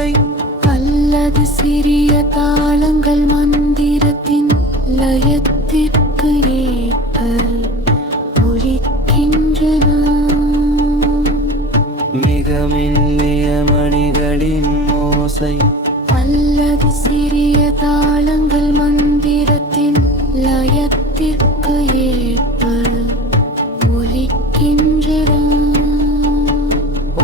ஓசை அல்லது சிறிய தாளங்கள் மந்திரத்தின் லயத்திற்கு ஏற்ப ஒலிக்கின்றன. மிக மெல்லிய மணிகளின் ஓசை அல்லது சிறிய தாளங்கள் மந்திரத்தின் லயத்திற்கு ஏற்ப ஒலிக்கின்றன.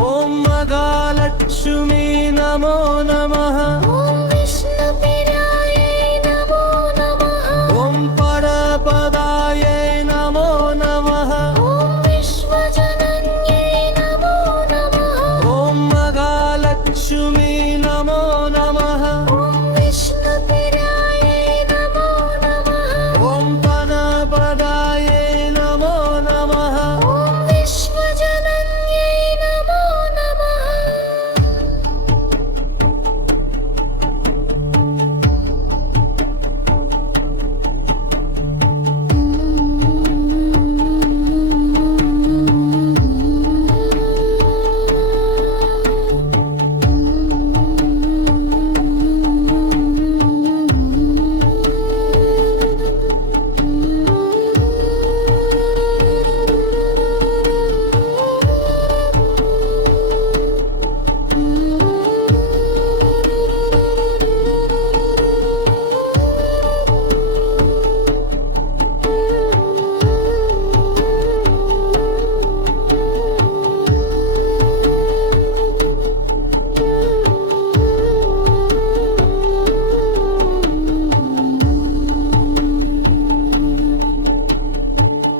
ஓம் மகாலட்சுமி நமோ நமः. ஓம் விஷ்ணு பிராயை நமோ நமः. ஓம் பரபதாயை நமோ நமः. ஓம் விஸ்வஜனன்யை நமோ நமः. ஓம் மகாலட்சுமி நமோ நமः. ஓம் விஷ்ணு பிராயை நமோ நமः. ஓம் பரபதாயை நமோ நமः. ஓம் விஸ்வஜனன்யை நமோ நமः.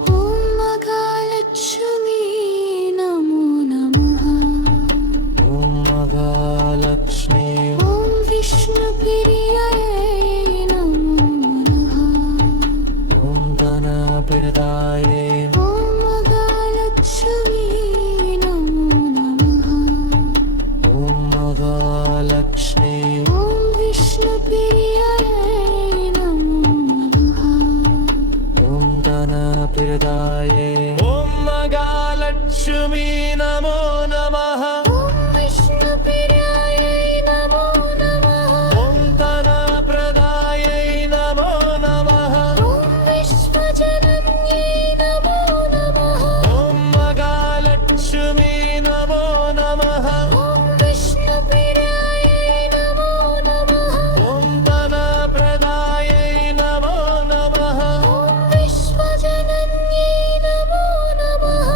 ஓம் மகாலட்சுமி நமோ நமः. ஓம் மகாலட்சுமி ஓம் விஷ்ணு பிரியாயை நமோ நமः. ஓம் தனபிரதாயே ஓம் மகாலட்சுமி நமோ நமः. ஓம் மகாலட்சுமி ஓம் விஷ்ணு பிரியாயை நமோ நமः. ஓம் தனபிரதாயே ஓம் மகாலட்சுமி நமோ நமः. ஓம் விஷ்ணு பிரியாயை நமோ நமः. ஓம் தனபிரதாயை நமோ நமः. ஓம் விஸ்வஜனன்யை நமோ நமः. ஓம் மகாலட்சுமி நமோ நமः. ஓம் விஷ்ணு பிரியாயை நமோ நமः. ஓம் தனபிரதாயை நமோ நமः. ஓம் விஸ்வஜனன்யை நமோ நமः.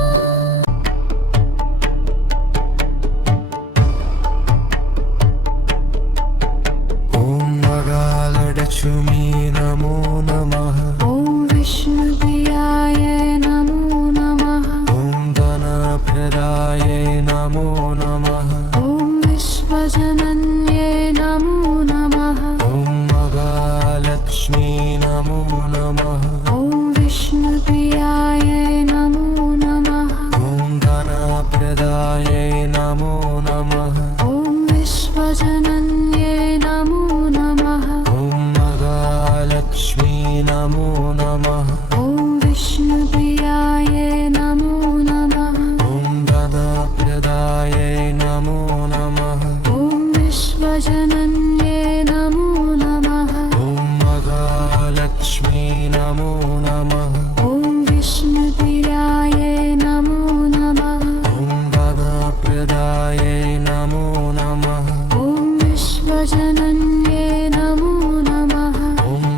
ஓம் மகாலட்சுமி நமோ நமः. ஓம் விஷ்ணு பிரியாயை நமோ நமः. ஓம் தனபிரதாயை நமோ நமः. ஓம் விஸ்வஜனன்யை நமோ நமः. ஓம் மகாலட்சுமி நமோ நமः. ஓம் விஷ்ணு பிரியாயை நமோ நமः. ஓம் தனபிரதாயை நமோ நமः. ஓம் விஸ்வஜனன்யை நமோ நமः. ஓம் மகாலட்சுமி நமோ நமः. ஓம் விஷ்ணு பிரியாயை நமோ நமः. ஓம் தனபிரதாயை நமோ நமः. ஓம் விஸ்வஜனன்யை நமோ நமः. ஓம் மகாலட்சுமி நமோ நமः. ஓம் விஷ்ணு பிரியாயை நமோ நமः. ஓம் தனபிரதாயை நமோ நமः. ஓம் விஸ்வஜனன்யை நமோ நமः. ஓம்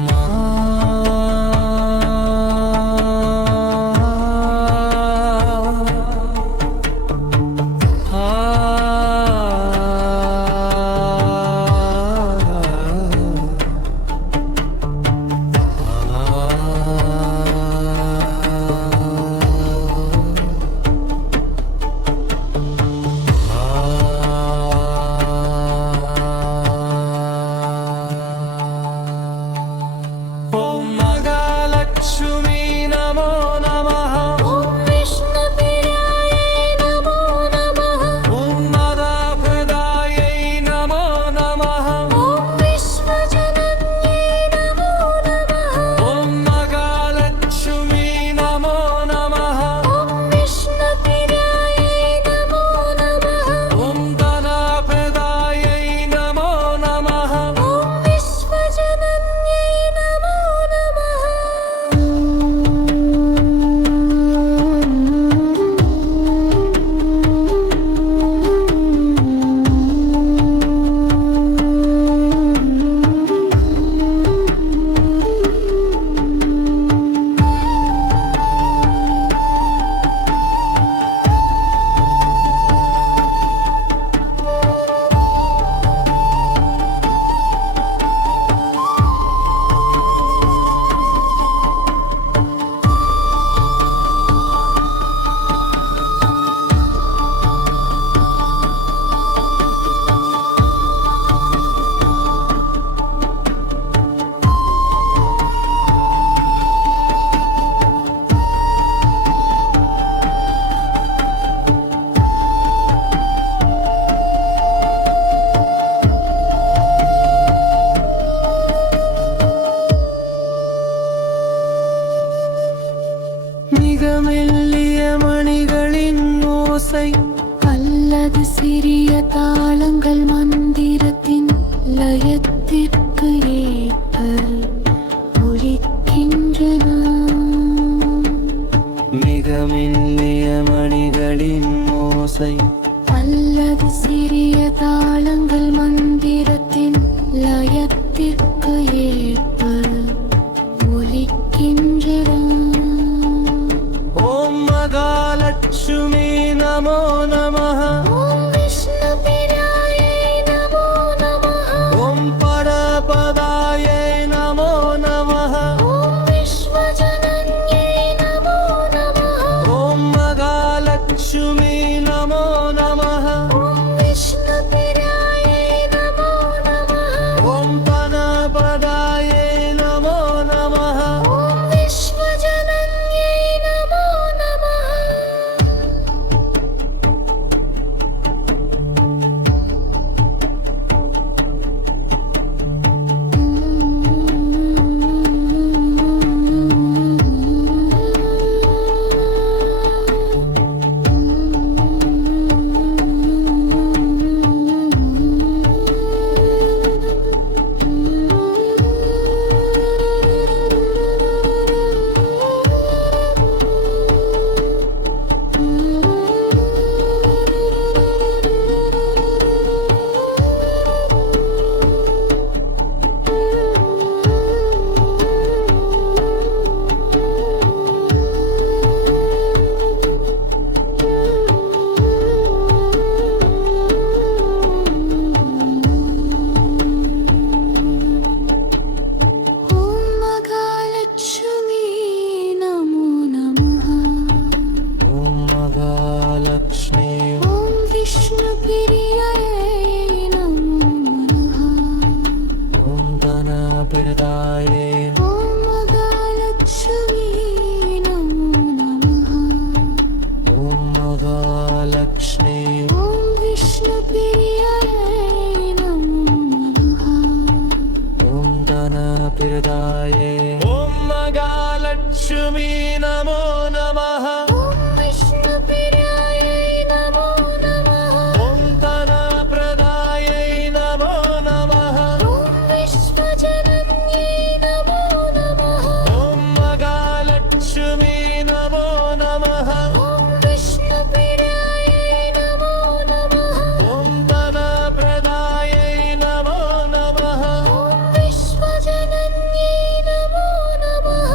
महालक्ष्मी नमो नमः ॐ विष्णुप्रियायै नमो नमः ॐ धनप्रदायै नमो नमः ॐ विश्वजनन्यै नमो नमः ॐ महालक्ष्मी नमो नमः ॐ विष्णुप्रियायै नमो नमः ॐ धनप्रदायै नमो नमः ॐ विश्वजनन्यै नमो नमः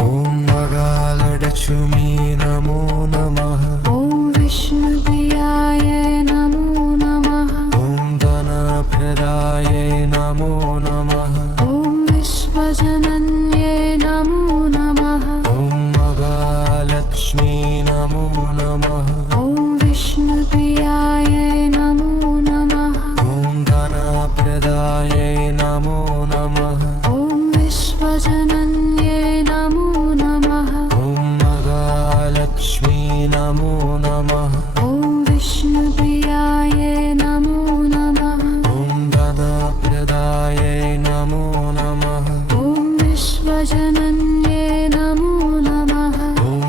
ॐ महालक्ष्मी नमो नमः ॐ विष्णुप्रियाय नमो नमः ॐ धनप्रदायै नमो नमः ॐ विश्वजनन्यै नमो नमः ॐ महालक्ष्मी नमो नमः ॐ विष्णुप्रियाय नमो नमः ॐ धनप्रदायै नमो नमः ॐ विश्वजनन्यै नमो नमः ॐ महालक्ष्मी नमो नमः ॐ विष्णुप्रियाय नमो नमः ॐ धनप्रदायै नमो नमः ॐ विश्वजनन्यै नमो नमः ॐ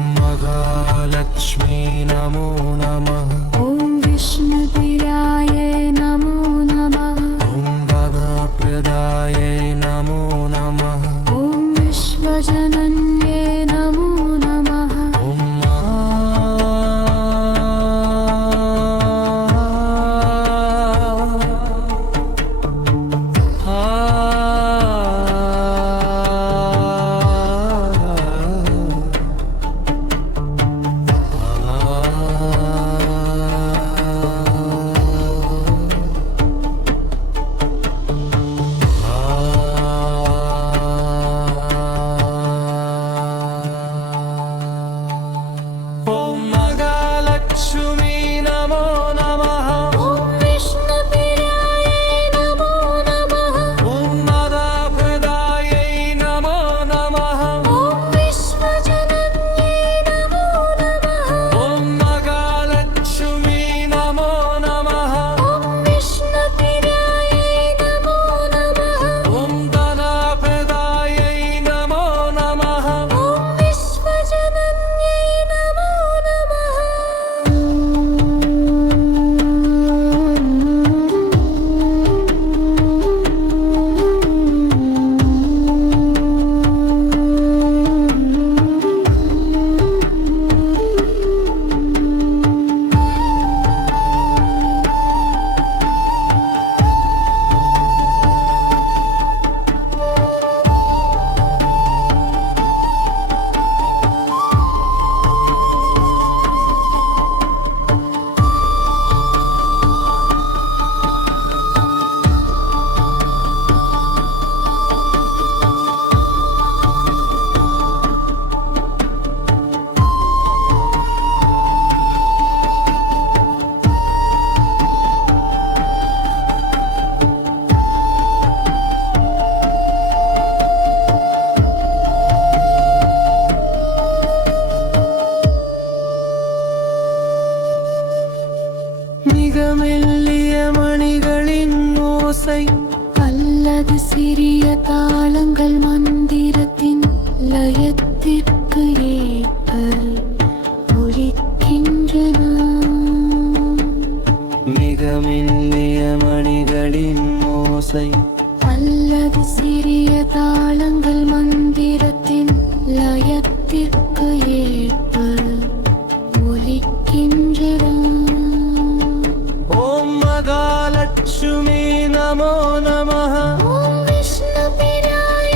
महालक्ष्मी नमो नमः ॐ विष्णुप्रियाय नमो नमः ॐ धनप्रदायै नमो नमः ॐ विश्वजनन्यै नमो नमः ॐ ॐ महालक्ष्मी नमो नमः ॐ विष्णुप्रियाय नमो नमः ॐ धनप्रदायै नमो नमः ॐ विश्वजनन्यै नमो नमः ॐ महालक्ष्मी नमो नमः ॐ विष्णुप्रियाय नमो नमः ॐ धनप्रदायै नमो नमः ॐ विश्वजनन्यै नमो மிகமெல்லிய மணிகளின் ஓசை அல்லது சிறிய தாளங்கள் மந்திரத்தின் லயத்திற்கு ஏற்ப ஒலிக்கின்றன மிகமெல்லிய மணிகளின் ஓசை அல்லது சிறிய தாளங்கள் மந்திரத்தின் லயத்திற்கு ஏற்ப ஒலிக்கின்றன ॐ महालक्ष्मी नमो नमः ॐ विष्णुप्रियाय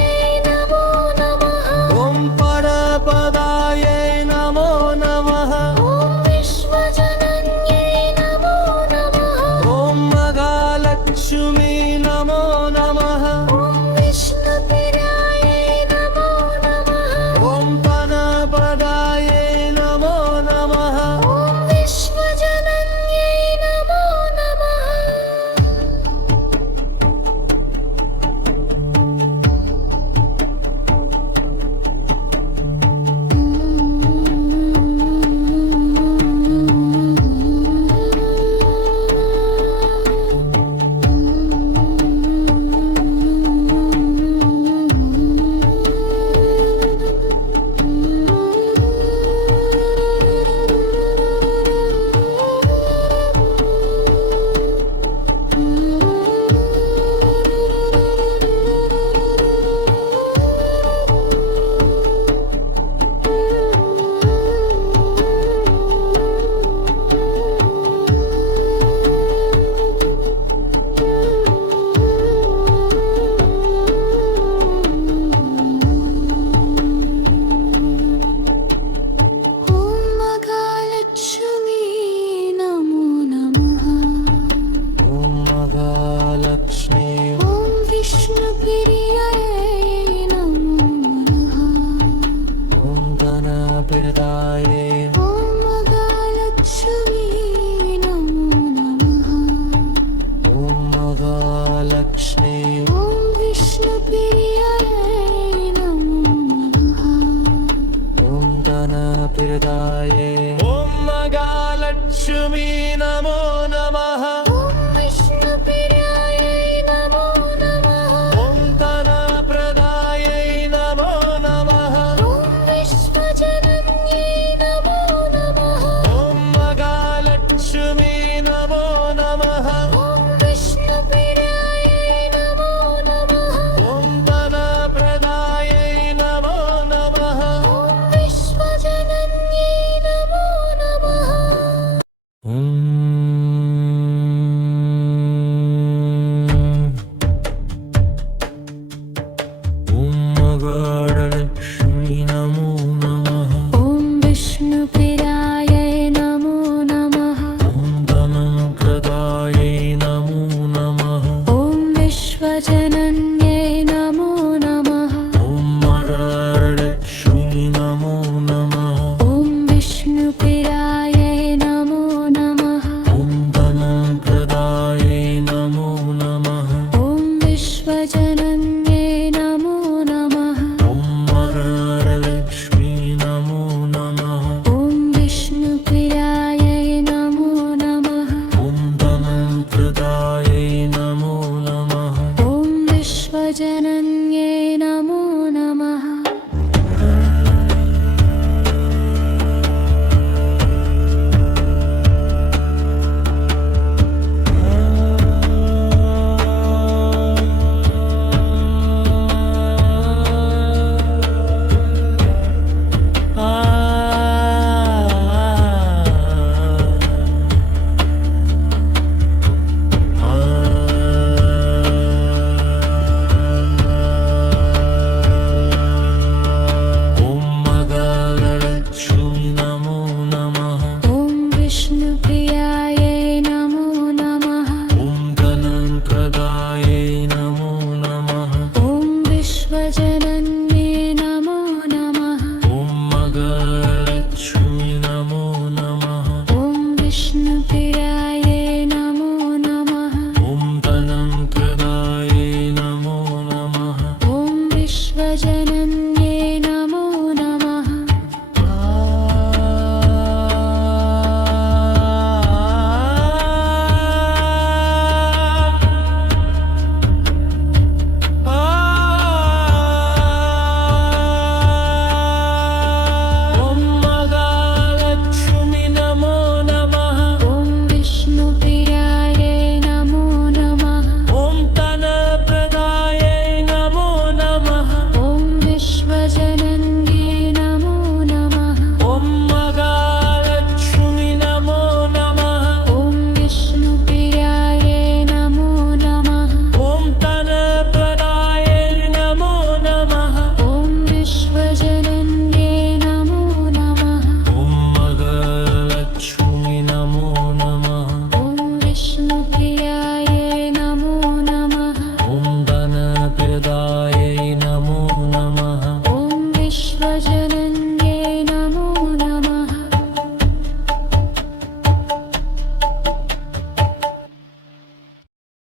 प्रदाये ॐ महालक्ष्मी नमो नमः